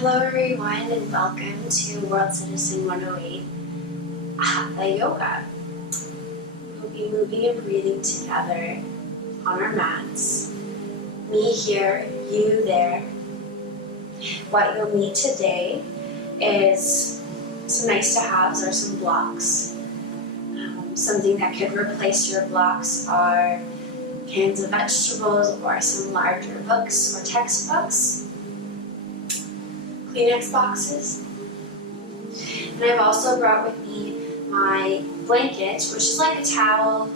Hello everyone and welcome to World Citizen 108 Hatha Yoga. We'll be moving and breathing together on our mats. Me here, you there. What you'll need today is some nice to haves or some blocks. Something that could replace your blocks are cans of vegetables or some larger books or textbooks. Kleenex boxes. And I've also brought with me my blanket, which is like a towel,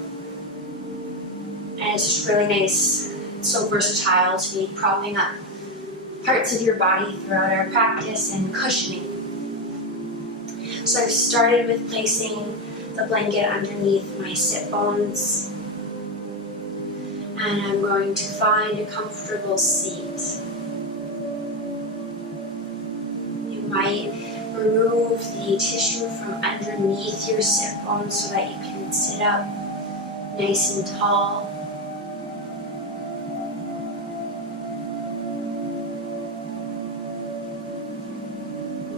and it's just really nice. It's so versatile to be propping up parts of your body throughout our practice and cushioning. So I've started with placing the blanket underneath my sit bones, and I'm going to find a comfortable seat. Might remove the tissue from underneath your sit bones so that you can sit up nice and tall.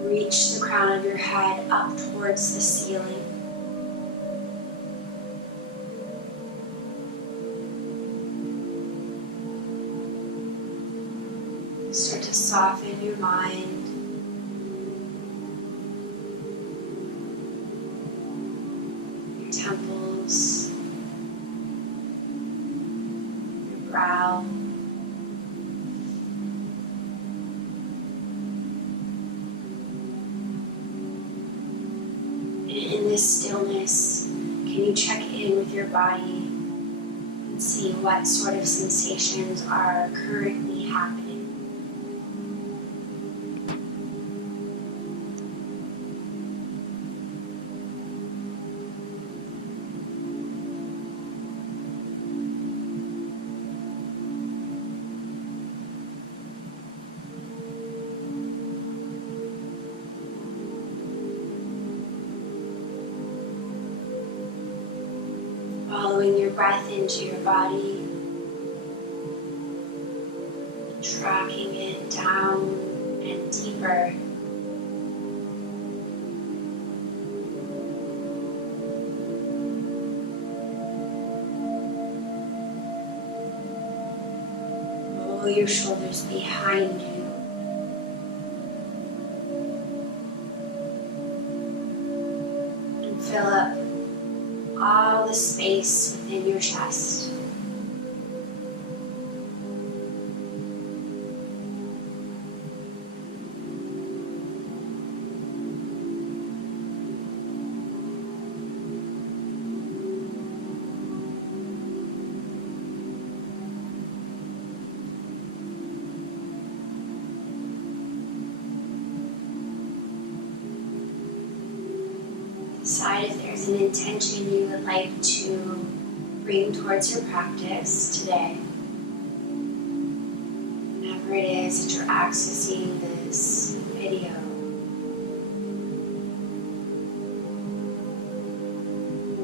Reach the crown of your head up towards the ceiling. Start to soften your mind. Temples, your brow, and in this stillness, can you check in with your body and see what sort of sensations are currently happening? Following your breath into your body, tracking it down and deeper. Roll your shoulders behind you. And fill up all the space within your chest. Decide if there's an intention you would like to bring towards your practice today. Whenever it is that you're accessing this video.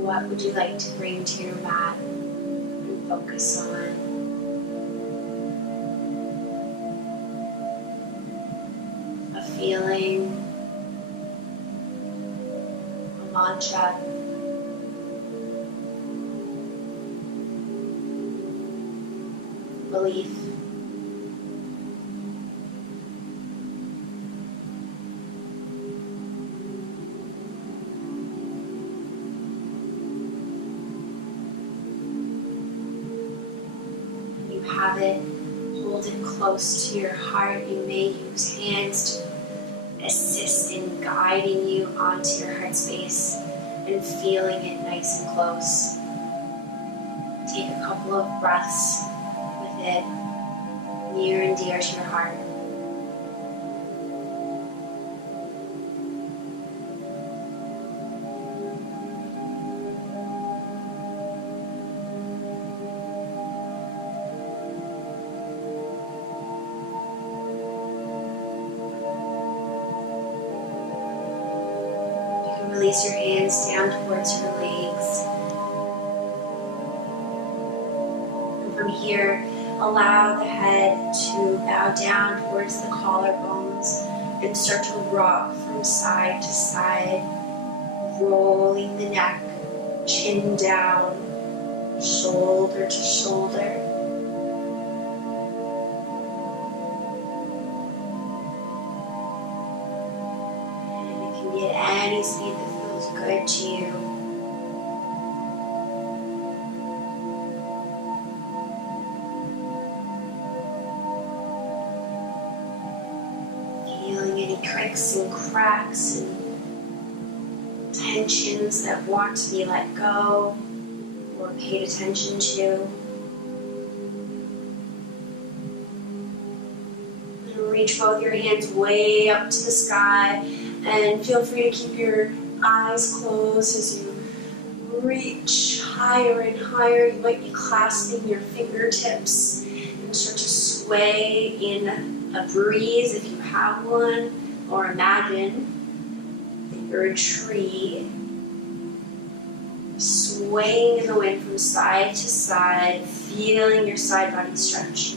What would you like to bring to your mat and focus on? A feeling, mantra, belief. When you have it, hold it close to your heart. You may use hands to assist in guiding you onto your heart space and feeling it nice and close. Take a couple of breaths with it near and dear to your heart. Release your hands down towards your legs. And from here, allow the head to bow down towards the collarbones, and start to rock from side to side, rolling the neck, chin down, shoulder to shoulder. And it can be at any speed that feels good to you. Feeling any cracks and cracks and tensions that want to be let go or paid attention to. And reach both your hands way up to the sky, and feel free to keep your eyes closed as you reach higher and higher. You might be clasping your fingertips and start to sway in a breeze if you have one, or imagine that you're a tree swaying in the wind from side to side, feeling your side body stretch.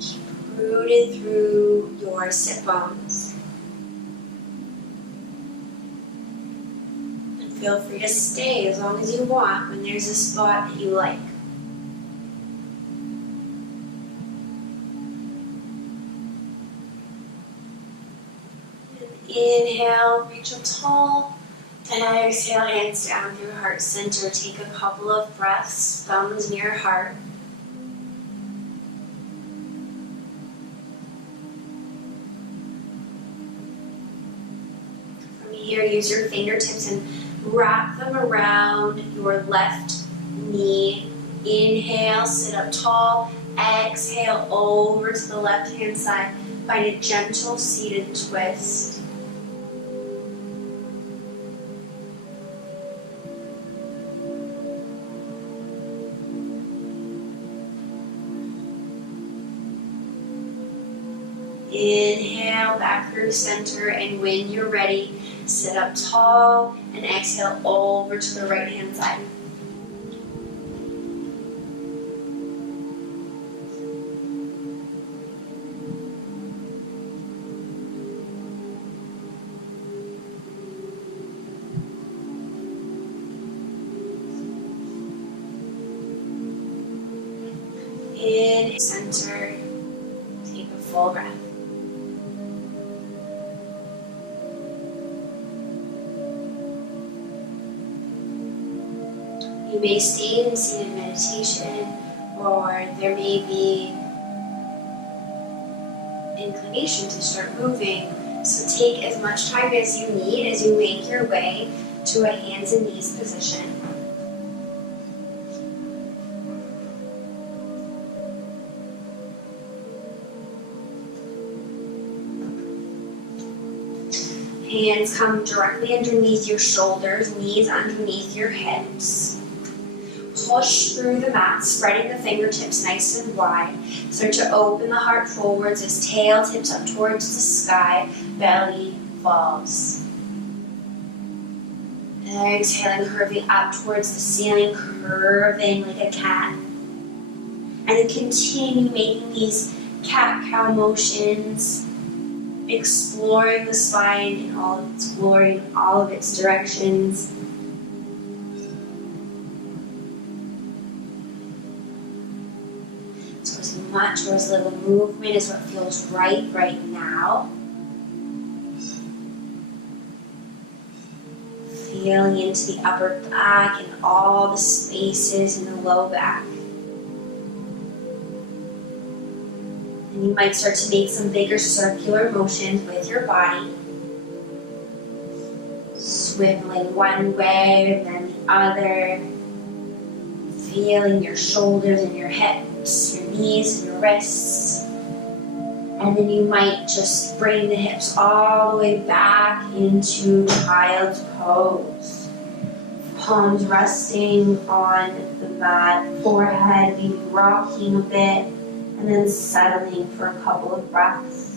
Keep rooted through your sit bones. And feel free to stay as long as you want when there's a spot that you like. Inhale, reach up tall, and exhale, hands down through heart center. Take a couple of breaths, thumbs near heart. From here, use your fingertips and wrap them around your left knee. Inhale, sit up tall. Exhale, over to the left-hand side. Find a gentle seated twist. Inhale back through center, and when you're ready, sit up tall and exhale over to the right hand side. In center, take a full breath. You may stay in seated meditation, or there may be inclination to start moving. So take as much time as you need as you make your way to a hands and knees position. Hands come directly underneath your shoulders, knees underneath your hips. Push through the mat, spreading the fingertips nice and wide. Start to open the heart forwards as tail tips up towards the sky, belly falls. Exhaling, curving up towards the ceiling, curving like a cat. And then continue making these cat-cow motions, exploring the spine in all of its glory, in all of its directions. So as much or as little movement is what feels right now. Feeling into the upper back and all the spaces in the low back. And you might start to make some bigger circular motions with your body. Swiveling one way and then the other. Feeling your shoulders and your hips, your knees and your wrists. And then you might just bring the hips all the way back into child's pose. Palms resting on the mat, forehead maybe rocking a bit, and then settling for a couple of breaths.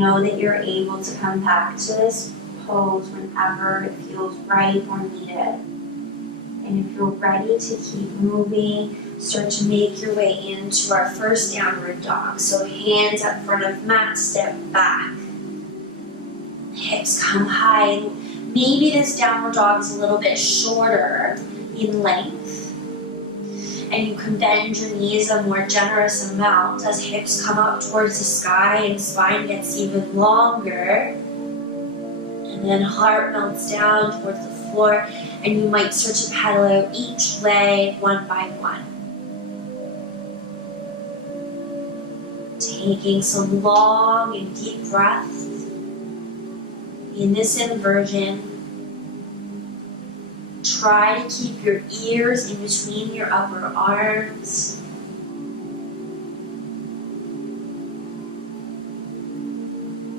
know that you're able to come back to this pose whenever it feels right or needed. And if you're ready to keep moving, start to make your way into our first downward dog. So hands up front of mat, step back. Hips come high. Maybe this downward dog is a little bit shorter in length. And you can bend your knees a more generous amount as hips come up towards the sky and spine gets even longer. And then heart melts down towards the floor, and you might start to pedal out each leg one by one. Taking some long and deep breaths in this inversion. Try to keep your ears in between your upper arms.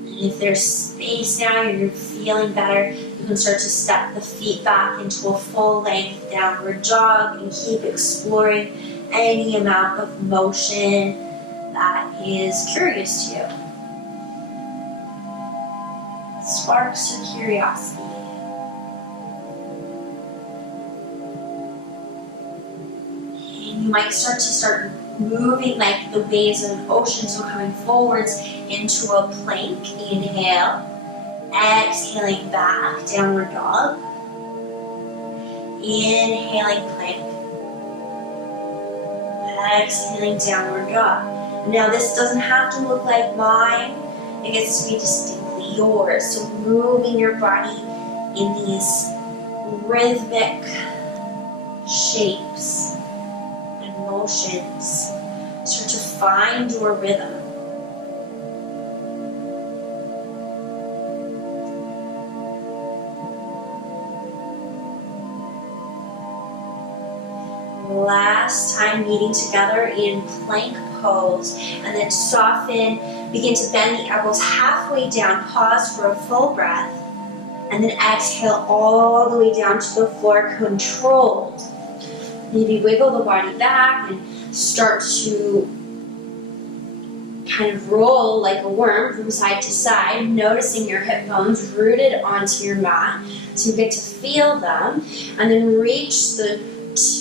If there's space now, you're feeling better, you can start to step the feet back into a full-length downward dog and keep exploring any amount of motion that is curious to you. Sparks of curiosity. And you might start moving like the waves of an ocean, so coming forwards into a plank. Inhale, exhaling back, downward dog. Inhaling plank, exhaling downward dog. Now this doesn't have to look like mine, it gets to be distinctly yours. So moving your body in these rhythmic shapes and motions. Start to find your rhythm. Last time meeting together in plank pose, and then soften, begin to bend the elbows halfway down, pause for a full breath, and then exhale all the way down to the floor, controlled. Maybe wiggle the body back and start to kind of roll like a worm from side to side, noticing your hip bones rooted onto your mat, so you get to feel them, and then reach the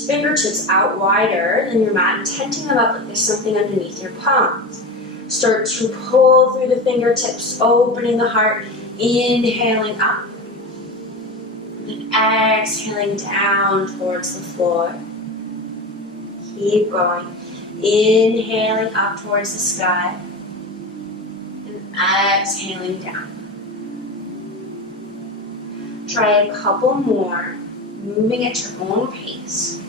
fingertips out wider than your mat, and tenting them up like there's something underneath your palms. Start to pull through the fingertips, opening the heart, inhaling up, and exhaling down towards the floor. Keep going. Inhaling up towards the sky, and exhaling down. Try a couple more, moving at your own pace.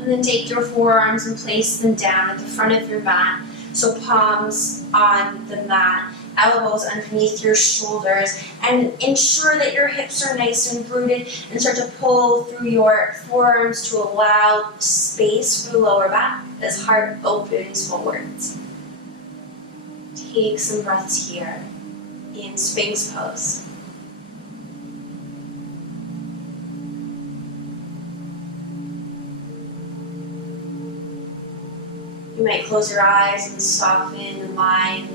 And then take your forearms and place them down at the front of your mat. So palms on the mat, elbows underneath your shoulders, and ensure that your hips are nice and rooted, and start to pull through your forearms to allow space for the lower back as heart opens forwards. Take some breaths here in Sphinx pose. You might close your eyes and soften the mind.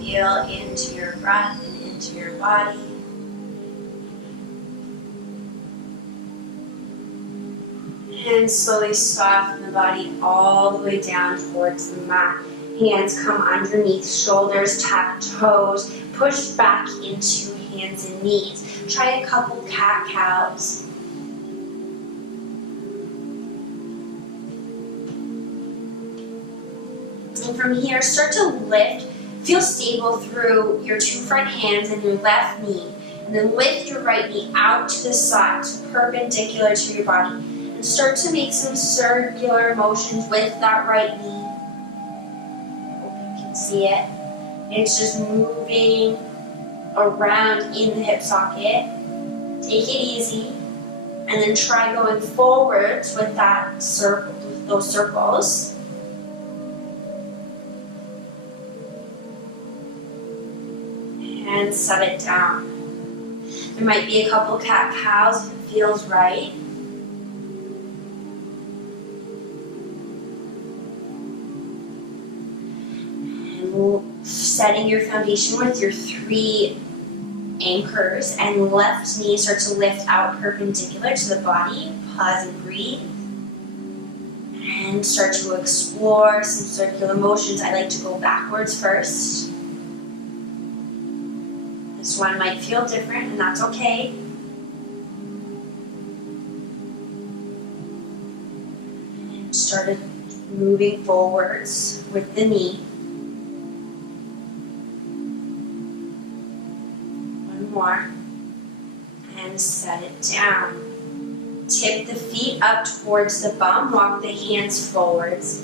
Feel into your breath and into your body. And slowly soften the body all the way down towards the mat. Hands come underneath shoulders, tap toes, push back into hands and knees. Try a couple cat-cows. And from here, start to lift. Feel stable through your two front hands and your left knee. And then lift your right knee out to the side, so perpendicular to your body. And start to make some circular motions with that right knee. See it. It's just moving around in the hip socket. Take it easy And then try going forwards with that circle, with those circles. And set it down. There might be a couple cat-cows if it feels right. And setting your foundation with your 3 anchors, and left knee start to lift out perpendicular to the body. Pause and breathe. And start to explore some circular motions. I like to go backwards first. This one might feel different, and that's okay. And started moving forwards with the knee. One more. And set it down. Tip the feet up towards the bum. Walk the hands forwards.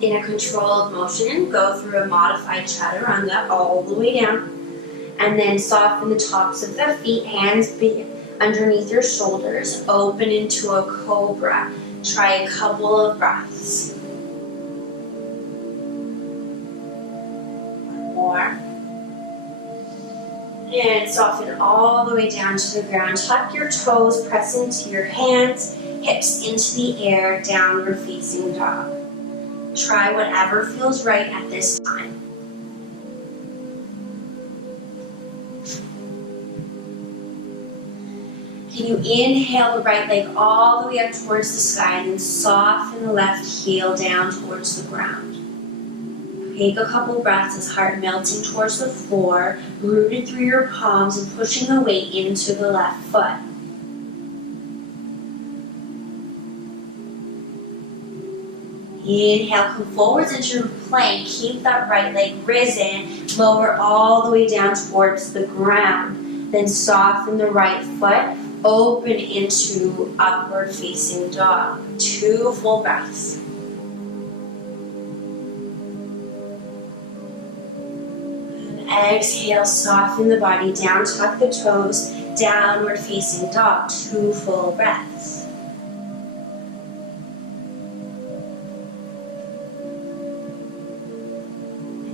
In a controlled motion, go through a modified chaturanga all the way down. And then soften the tops of the feet, hands be underneath your shoulders, open into a cobra. Try a couple of breaths. One more. And soften all the way down to the ground. Tuck your toes, press into your hands, hips into the air, downward facing dog. Try whatever feels right at this time. Can you inhale the right leg all the way up towards the sky and then soften the left heel down towards the ground. Take a couple breaths as heart melting towards the floor, rooted through your palms and pushing the weight into the left foot. Inhale, come forwards into your plank. Keep that right leg risen. Lower all the way down towards the ground. Then soften the right foot. Open into upward facing dog. 2 full breaths. And exhale, soften the body down, tuck the toes, downward facing dog. 2 full breaths.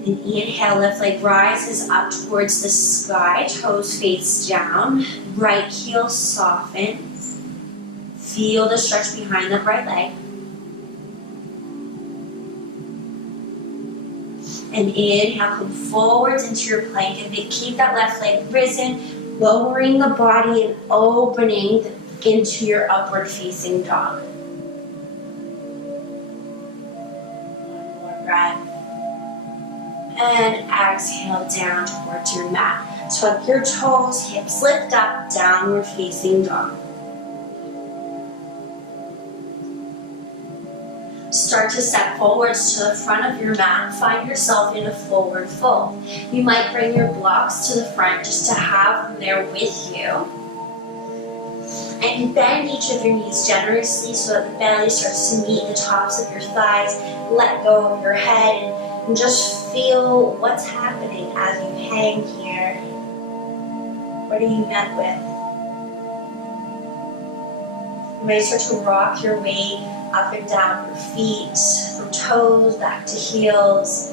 And inhale, left leg rises up towards the sky, toes face down, right heel softens. Feel the stretch behind the right leg. And inhale, come forwards into your plank and then keep that left leg risen, lowering the body and opening into your upward facing dog. One more breath. And exhale down towards your mat. Tuck your toes, hips lift up, downward facing dog. Start to step forwards to the front of your mat. Find yourself in a forward fold. You might bring your blocks to the front just to have them there with you. And you bend each of your knees generously so that the belly starts to meet the tops of your thighs. Let go of your head and just feel what's happening as you hang here. What are you met with? You might start to rock your way up and down your feet, from toes back to heels.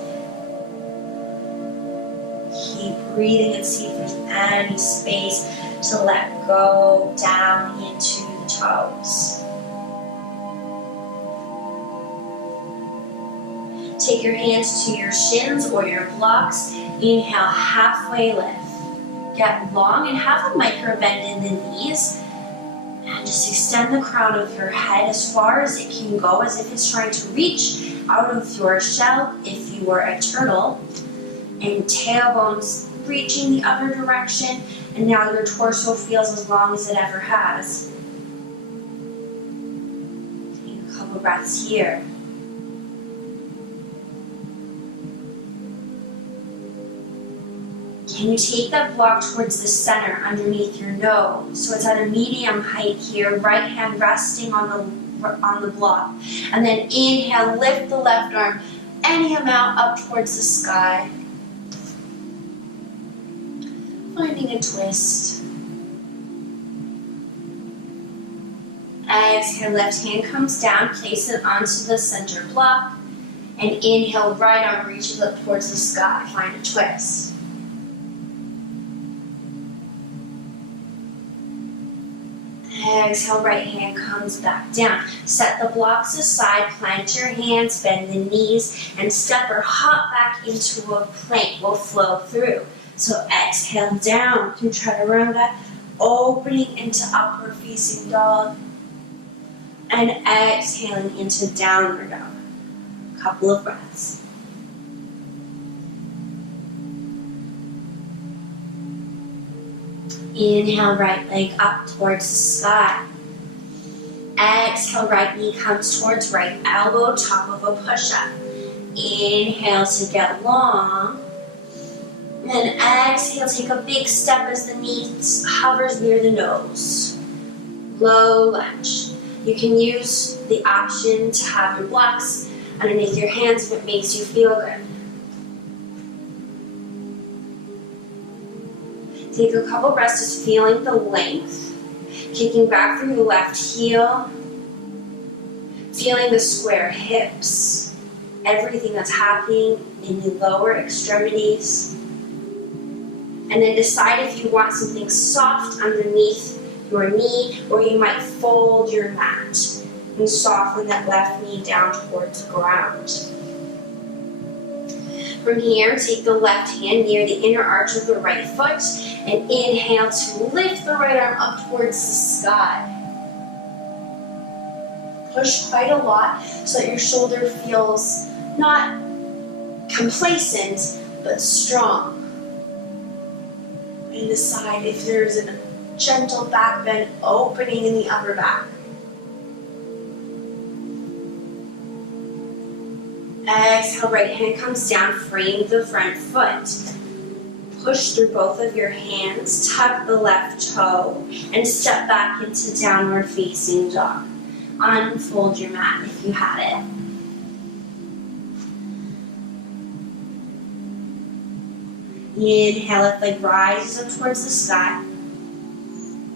Keep breathing and see if there's any space to let go down into the toes. Take your hands to your shins or your blocks. Inhale, halfway lift. Get long and have a micro bend in the knees. And just extend the crown of your head as far as it can go, as if it's trying to reach out of your shell if you were a turtle. And tailbones reaching the other direction. And now your torso feels as long as it ever has. Take a couple breaths here. Can you take that block towards the center underneath your nose? So it's at a medium height here, right hand resting on the block. And then inhale, lift the left arm any amount up towards the sky. Finding a twist. Exhale, left hand comes down, place it onto the center block. And inhale, right arm reaches up towards the sky. Find a twist. Exhale, right hand comes back down. Set the blocks aside, plant your hands, bend the knees, and step or hop back into a plank. We'll flow through. So exhale down through chaturanga, opening into upward facing dog, and exhaling into downward dog. Couple of breaths. Inhale, right leg up towards the sky. Exhale, right knee comes towards right elbow, top of a push-up. Inhale to get long. And exhale, take a big step as the knee hovers near the nose. Low lunge. You can use the option to have your blocks underneath your hands if it makes you feel good. Take a couple breaths just feeling the length. Kicking back through the left heel. Feeling the square hips. Everything that's happening in the lower extremities. And then decide if you want something soft underneath your knee, or you might fold your mat and soften that left knee down towards the ground. From here, take the left hand near the inner arch of the right foot and inhale to lift the right arm up towards the sky. Push quite a lot so that your shoulder feels not complacent, but strong. And decide if there's a gentle back bend opening in the upper back. Exhale, right hand comes down, frame the front foot. Push through both of your hands, tuck the left toe, and step back into downward facing dog. Unfold your mat if you had it. Inhale, left leg rises up towards the sky.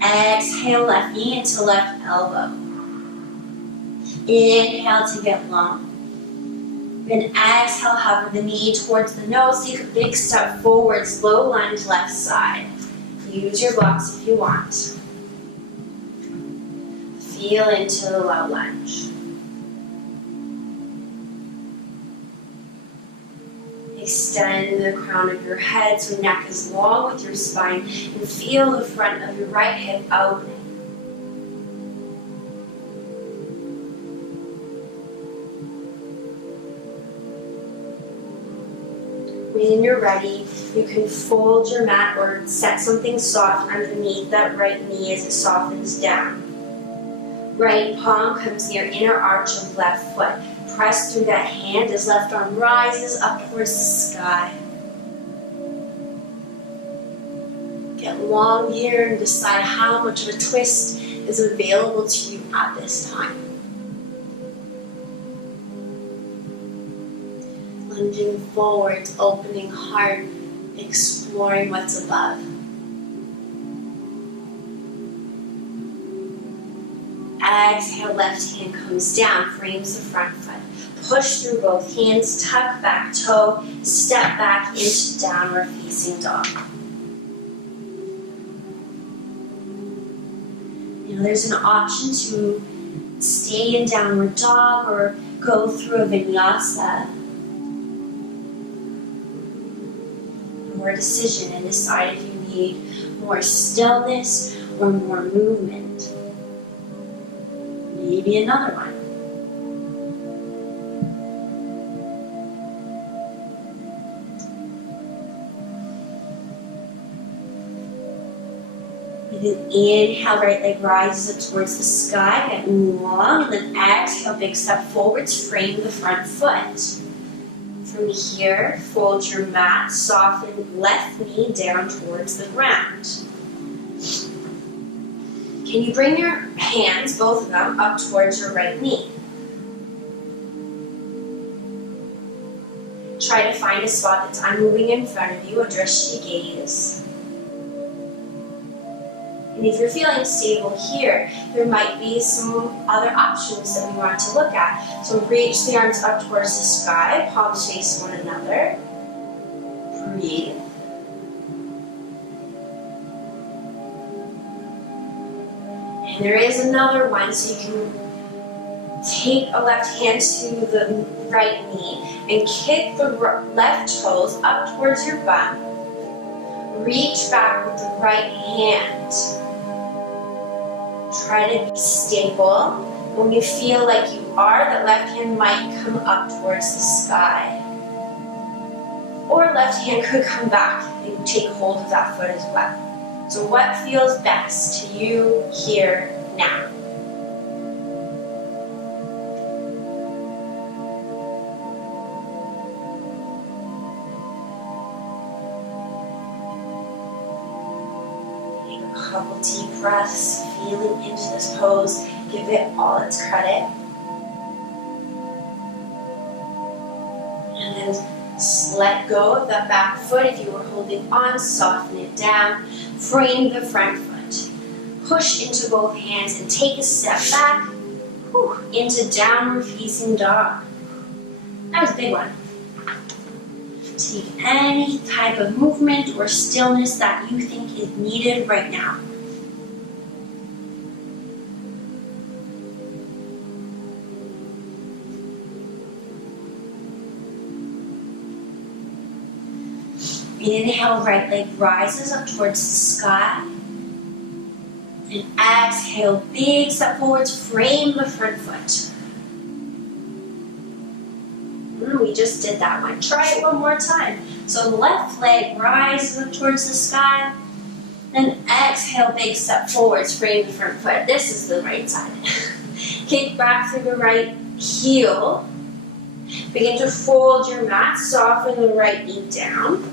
Exhale, left knee into left elbow. Inhale to get long. Then exhale, hover the knee towards the nose. Take a big step forward, slow lunge left side. Use your blocks if you want. Feel into the low lunge. Extend the crown of your head so neck is long with your spine, and feel the front of your right hip opening. When you're ready, you can fold your mat or set something soft underneath that right knee as it softens down. Right palm comes near inner arch of left foot. Press through that hand as left arm rises up towards the sky. Get long here and decide how much of a twist is available to you at this time. Lunging forwards, opening heart, exploring what's above. Exhale, left hand comes down, frames the front foot. Push through both hands, tuck back toe, step back into downward facing dog. There's an option to stay in downward dog or go through a vinyasa. Your decision, and decide if you need more stillness or more movement. Maybe another one. And then inhale, right leg rises up towards the sky, get long, and then exhale, big step forwards, frame the front foot. From here, fold your mat, soften left knee down towards the ground. Can you bring your hands, both of them, up towards your right knee? Try to find a spot that's unmoving in front of you, address your gaze. And if you're feeling stable here, there might be some other options that we want to look at. So reach the arms up towards the sky, palms face one another. Breathe. And there is another one, so you can take a left hand to the right knee and kick the left toes up towards your bum. Reach back with the right hand. Try to be stable. When you feel like you are, that left hand might come up towards the sky. Or left hand could come back and take hold of that foot as well. So what feels best to you here now? A couple deep breaths, feeling into this pose. Give it all its credit. And then just let go of that back foot. If you were holding on, soften it down. Frame the front foot. Push into both hands and take a step back into downward facing dog. That was a big one. Take any type of movement or stillness that you think is needed right now. Inhale, right leg rises up towards the sky. And exhale, big step forwards, frame the front foot. We just did that one. Try it one more time. So left leg rises up towards the sky. Then exhale, big step forwards, frame the front foot. This is the right side. Kick back through the right heel. Begin to fold your mat, soften the right knee down.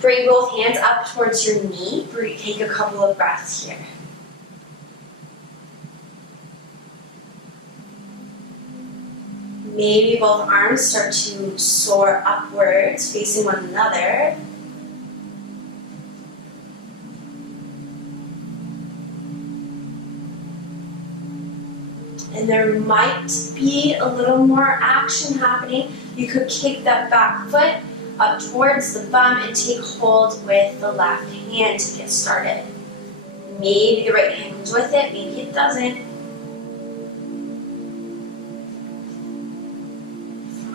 Bring both hands up towards your knee. Take a couple of breaths here. Maybe both arms start to soar upwards, facing one another. And there might be a little more action happening. You could kick that back foot up towards the bum and take hold with the left hand to get started. Maybe the right hand comes with it, maybe it doesn't.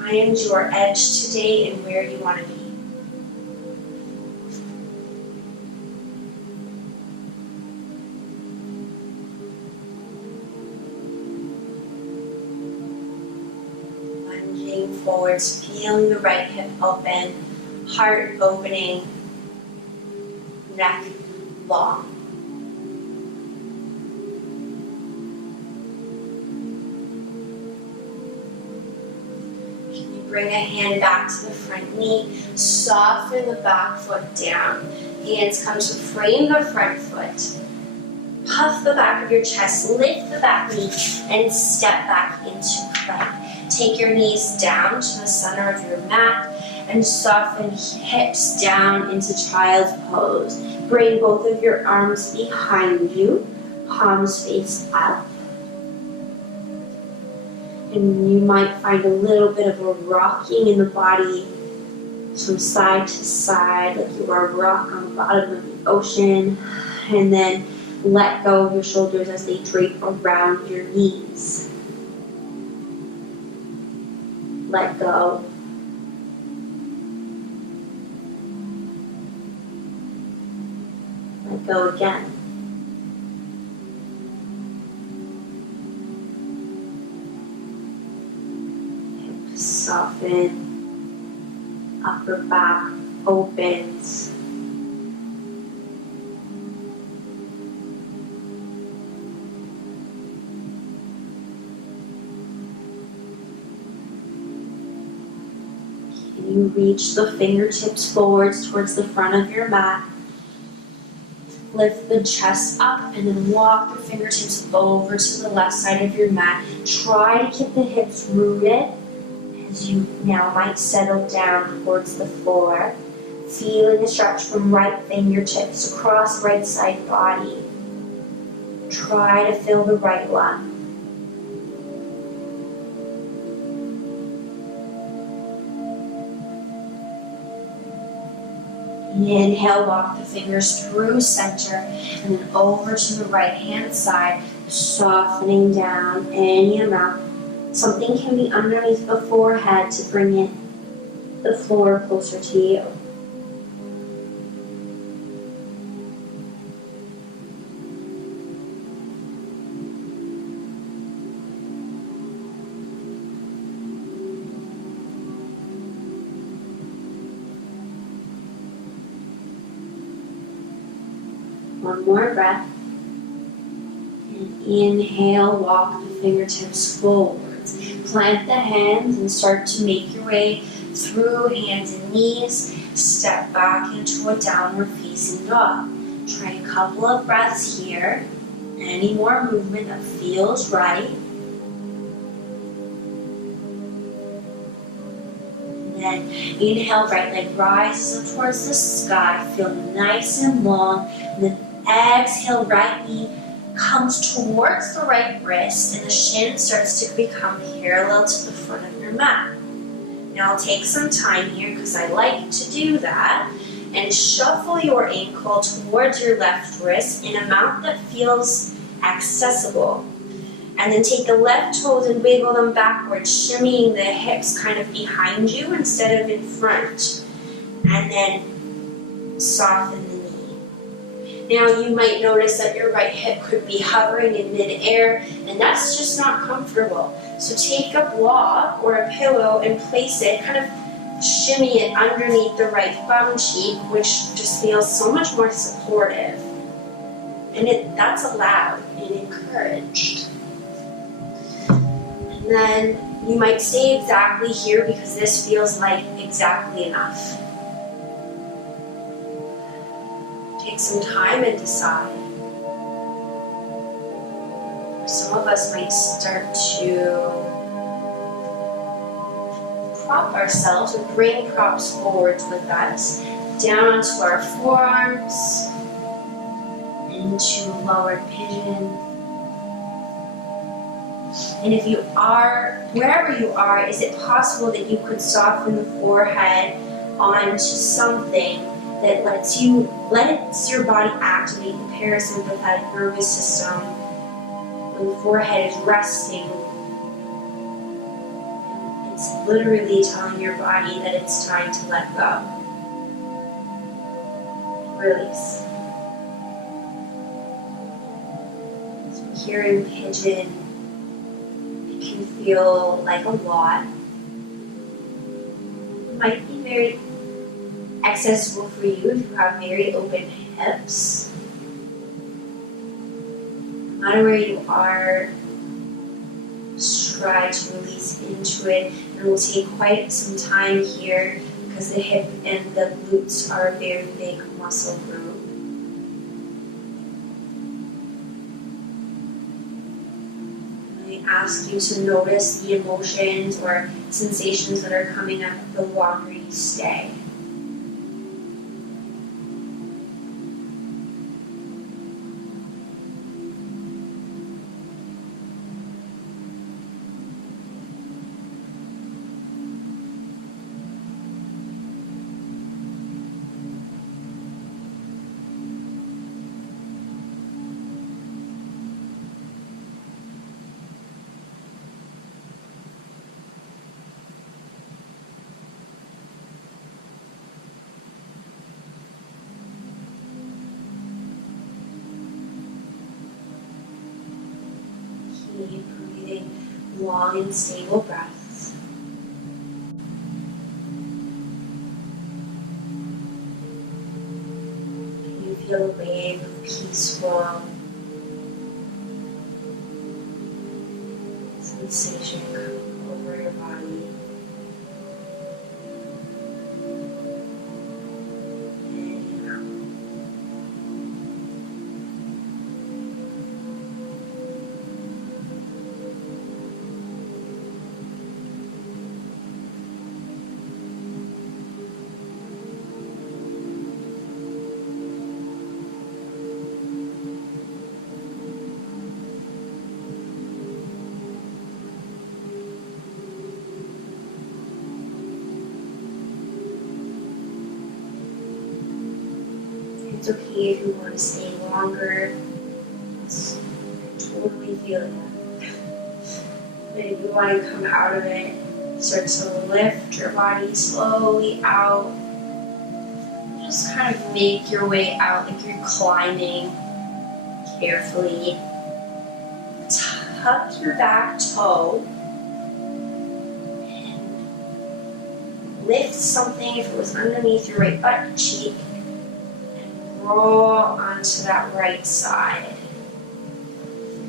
Find your edge today and where you want to be. Lunging forwards, feeling the right hip open, heart opening, neck long. Bring a hand back to the front knee, soften the back foot down. Hands come to frame the front foot. Puff the back of your chest, lift the back knee, and step back into plank. Take your knees down to the center of your mat and soften hips down into child's pose. Bring both of your arms behind you, palms face up. And you might find a little bit of a rocking in the body from side to side, like you are a rock on the bottom of the ocean. And then let go of your shoulders as they drape around your knees. Let go. Let go again. Soften, upper back opens. Can you reach the fingertips forwards towards the front of your mat? Lift the chest up and then walk the fingertips over to the left side of your mat. Try to keep the hips rooted. As you now might settle down towards the floor. Feeling a stretch from right fingertips across right side body. Try to fill the right lung. Inhale, walk the fingers through center and then over to the right hand side, softening down any amount. Something can be underneath the forehead to bring the floor closer to you. One more breath. And inhale, walk the fingertips forwards. Plant the hands and start to make your way through hands and knees. Step back into a downward facing dog. Try a couple of breaths here. Any more movement that feels right. And then inhale, right leg rises up towards the sky. Feel nice and long. And then exhale, right knee comes towards the right wrist and the shin starts to become parallel to the front of your mat. Now I'll take some time here because I like to do that and shuffle your ankle towards your left wrist in an amount that feels accessible. And then take the left toes and wiggle them backwards, shimmying the hips kind of behind you instead of in front. And then soften the knee. Now you might notice that your right hip could be hovering in midair, and that's just not comfortable. So take a block or a pillow and place it, kind of shimmy it underneath the right bum cheek, which just feels so much more supportive. And that's allowed and encouraged. And then you might stay exactly here because this feels like exactly enough. Take some time and decide. Some of us might start to prop ourselves or bring props forwards with us, down onto our forearms, into lowered pigeon. And if you are, wherever you are, is it possible that you could soften the forehead onto something that lets your body activate the parasympathetic nervous system when the forehead is resting? It's literally telling your body that it's time to let go. Release. So here in pigeon, it can feel like a lot. It might be very accessible for you if you have very open hips. No matter where you are, just try to release into it, and we'll take quite some time here because the hip and the glutes are a very big muscle group. I ask you to notice the emotions or sensations that are coming up the longer you stay. Keep breathing long and stable breaths. Can you feel a wave of peaceful sensation come over your body? And out. It's okay if you want to stay longer. Totally feel it. But if you want to come out of it, start to lift your body slowly out. Just kind of make your way out like you're climbing carefully. Tuck your back toe and lift something if it was underneath your right butt cheek and roll onto that right side.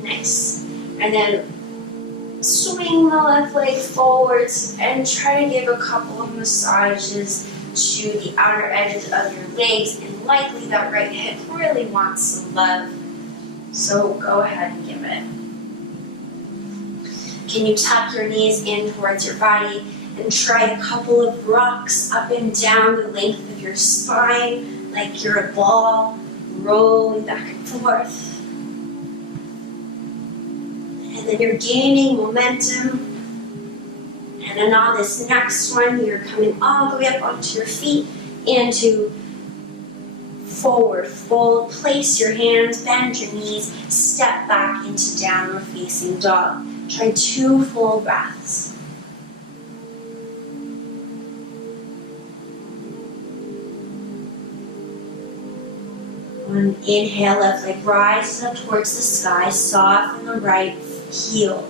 Nice. And then swing the left leg forwards and try to give a couple of massages to the outer edges of your legs, and likely that right hip really wants some love. So go ahead and give it. Can you tuck your knees in towards your body and try a couple of rocks up and down the length of your spine like you're a ball rolling back and forth. And then you're gaining momentum. And then on this next one, you're coming all the way up onto your feet into forward fold. Place your hands, bend your knees, step back into downward facing dog. Try 2 full breaths. On inhale, left leg rises up towards the sky, soften the right heel.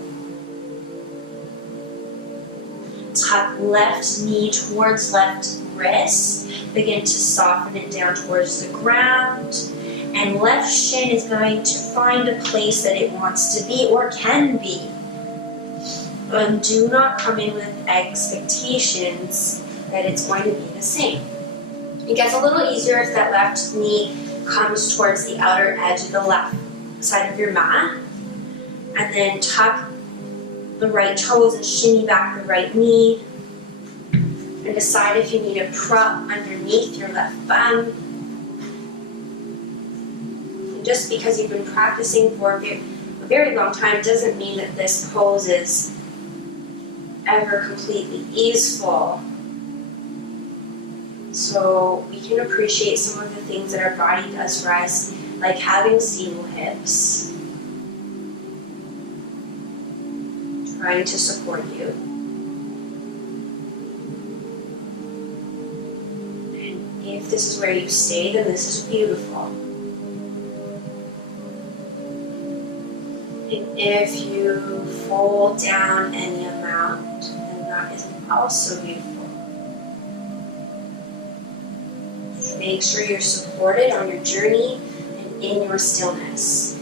Tuck left knee towards left wrist. Begin to soften it down towards the ground. And left shin is going to find a place that it wants to be or can be. And do not come in with expectations that it's going to be the same. It gets a little easier if that left knee comes towards the outer edge of the left side of your mat. And then tuck the right toes and shimmy back the right knee. And decide if you need a prop underneath your left bum. And just because you've been practicing for a very long time doesn't mean that this pose is ever completely easeful. So we can appreciate some of the things that our body does for us, like having single hips, trying to support you. And if this is where you stay, then this is beautiful. And if you fold down any amount, then that is also beautiful. Make sure you're supported on your journey and in your stillness.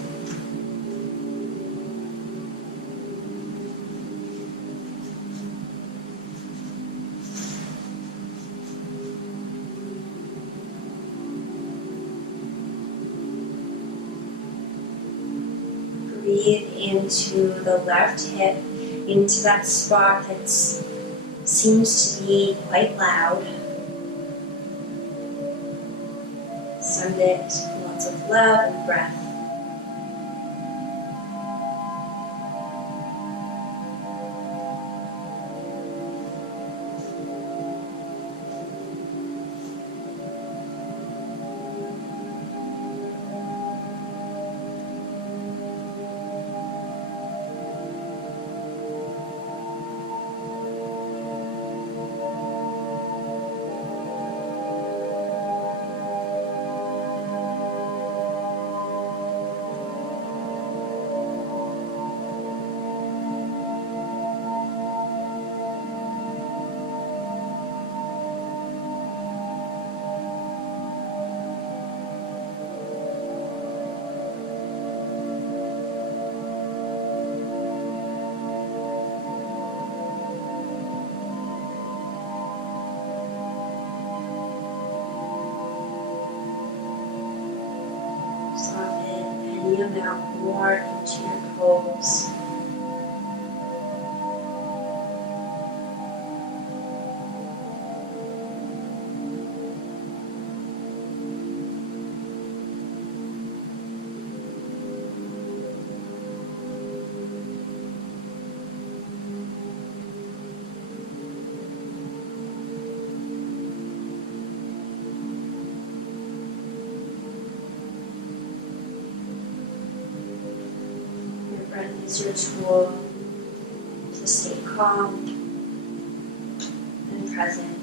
Breathe into the left hip, into that spot that seems to be quite loud. Send it lots of love and breath. Any amount more into your toes. is your tool to stay calm and present.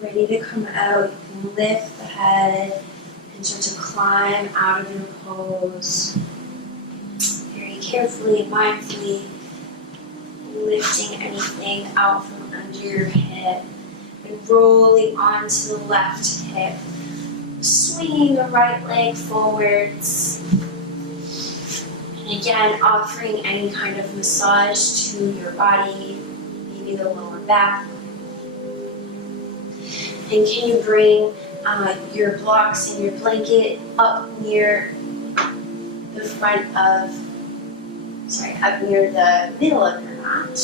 Ready to come out, you can lift the head and start to climb out of your pose. Very carefully, mindfully, lifting anything out from under your hip and rolling onto the left hip. Swinging the right leg forwards. And again, offering any kind of massage to your body, maybe the lower back. And can you bring your blocks and your blanket up near the up near the middle of your mat.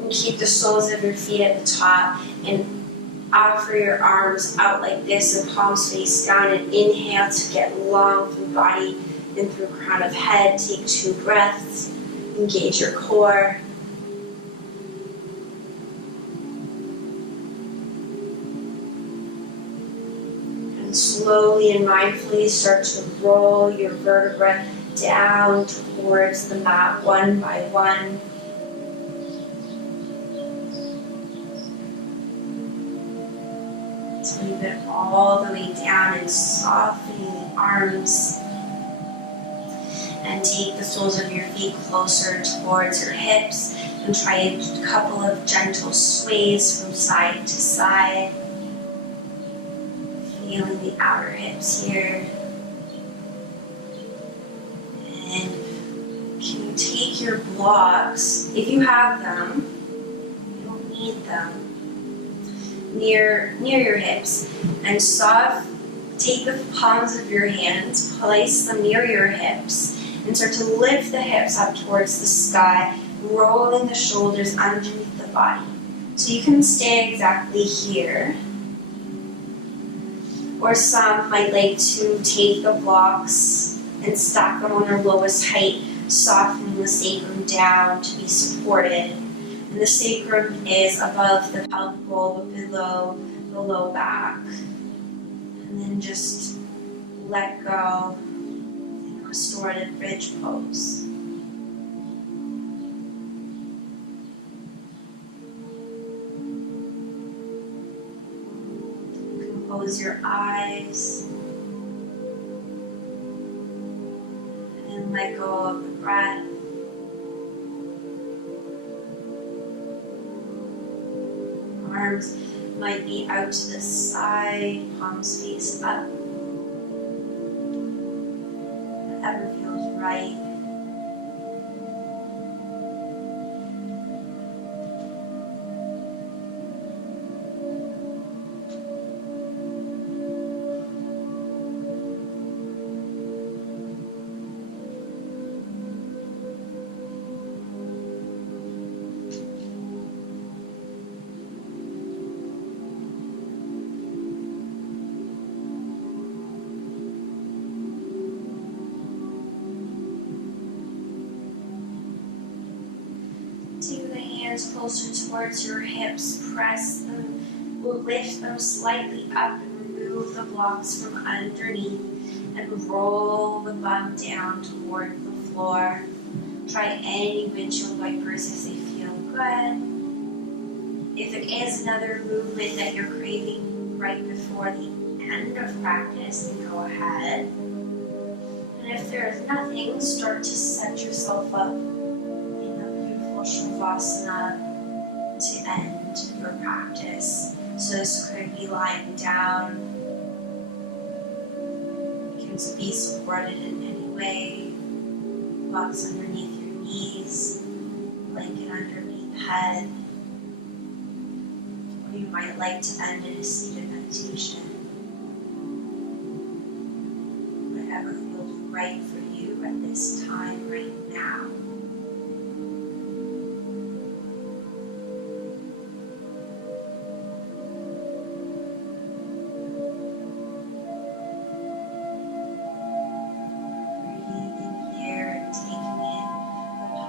And keep the soles of your feet at the top and offer your arms out like this and palms face down, and inhale to get long through body and through crown of head. Take 2 breaths, engage your core. And slowly and mindfully start to roll your vertebrae down towards the mat one by one. Leave it all the way down and softening the arms. And take the soles of your feet closer towards your hips and try a couple of gentle sways from side to side. Feeling the outer hips here. And can you take your blocks, if you have them, you don't need them, near your hips, and take the palms of your hands, place them near your hips, and start to lift the hips up towards the sky, rolling the shoulders underneath the body. So you can stay exactly here. Or some might like to take the blocks and stack them on their lowest height, softening the sacrum down to be supported. And the sacrum is above the pelvic bowl, but below the low back. And then just let go in a restorative bridge pose. You can close your eyes and let go of the breath. Arms might be out to the side, palms face up. Whatever feels right. Take the hands closer towards your hips, press them, lift them slightly up and remove the blocks from underneath and roll the bum down toward the floor. Try any windshield wipers if they feel good. If it is another movement that you're craving right before the end of practice, then go ahead. And if there is nothing, start to set yourself up Shavasana to end your practice. So this could be lying down. You can be supported in any way. Blocks underneath your knees, blanket underneath the head. Or you might like to end in a state of meditation. Whatever feels right for you at this time, right now.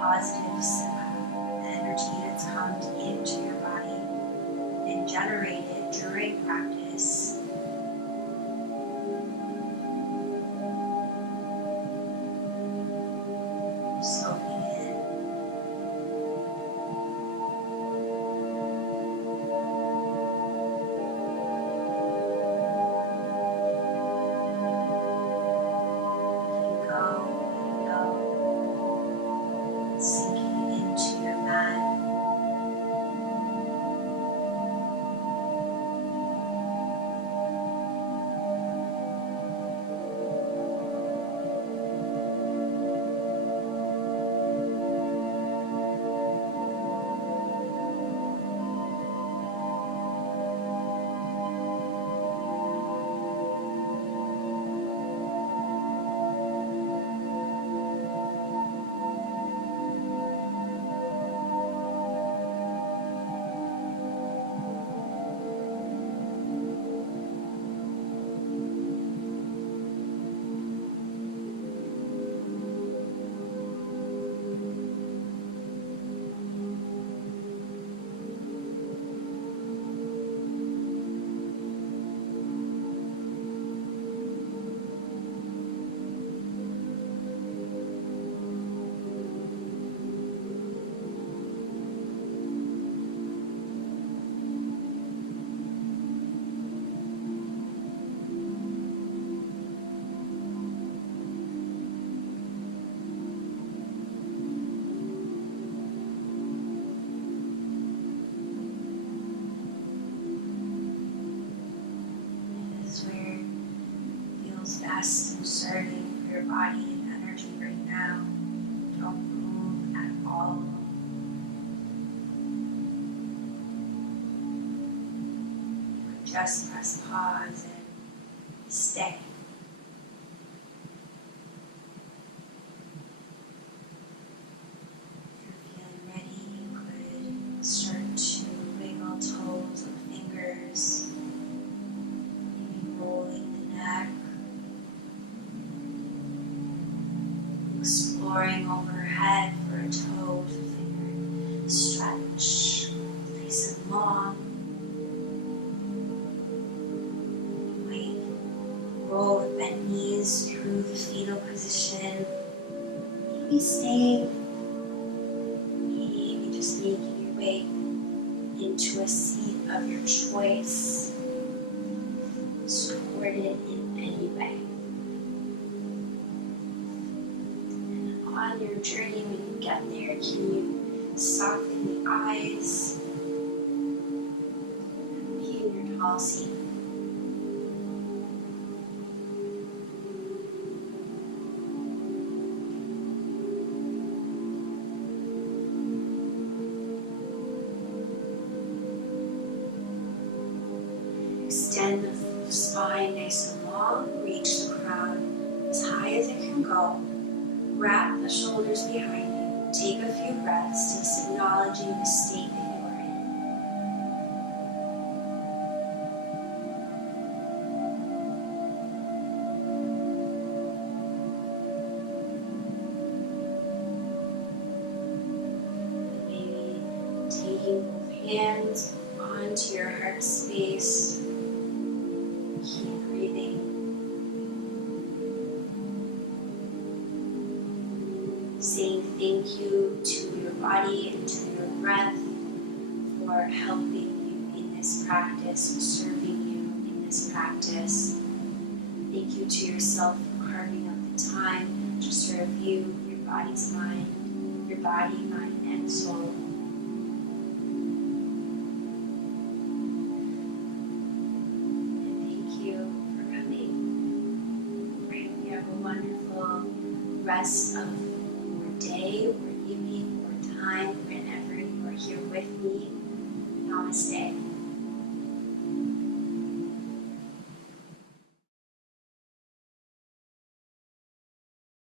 Positive energy that's come into your body and generated during practice. Soaking in. Letting go, sinking into your mat. Best and serving for your body and energy right now. Don't move at all. You could just press pause and stay. If you're feeling ready, you could start to wiggle toes and fingers, maybe rolling the neck. Exploring overhead for a toe to finger stretch, nice and long. You might roll with bent knees through the fetal position, maybe staying, maybe just making your way into a seat of your choice, supported in any way. On your journey, when you get there, can you soften the eyes, be in your tall seat? Extend the spine nice and long, reach the crown as high as it can go. Wrap the shoulders behind you. Take a few breaths, just acknowledging the state that you are in. And maybe taking both hands onto your heart space. Keep breathing. Saying thank you to your body and to your breath for helping you in this practice, for serving you in this practice. Thank you to yourself for carving out the time to serve you, your body's mind, your body, mind, and soul. And thank you for coming. I hope you have a wonderful rest of day or evening or time whenever you are here with me. Namaste.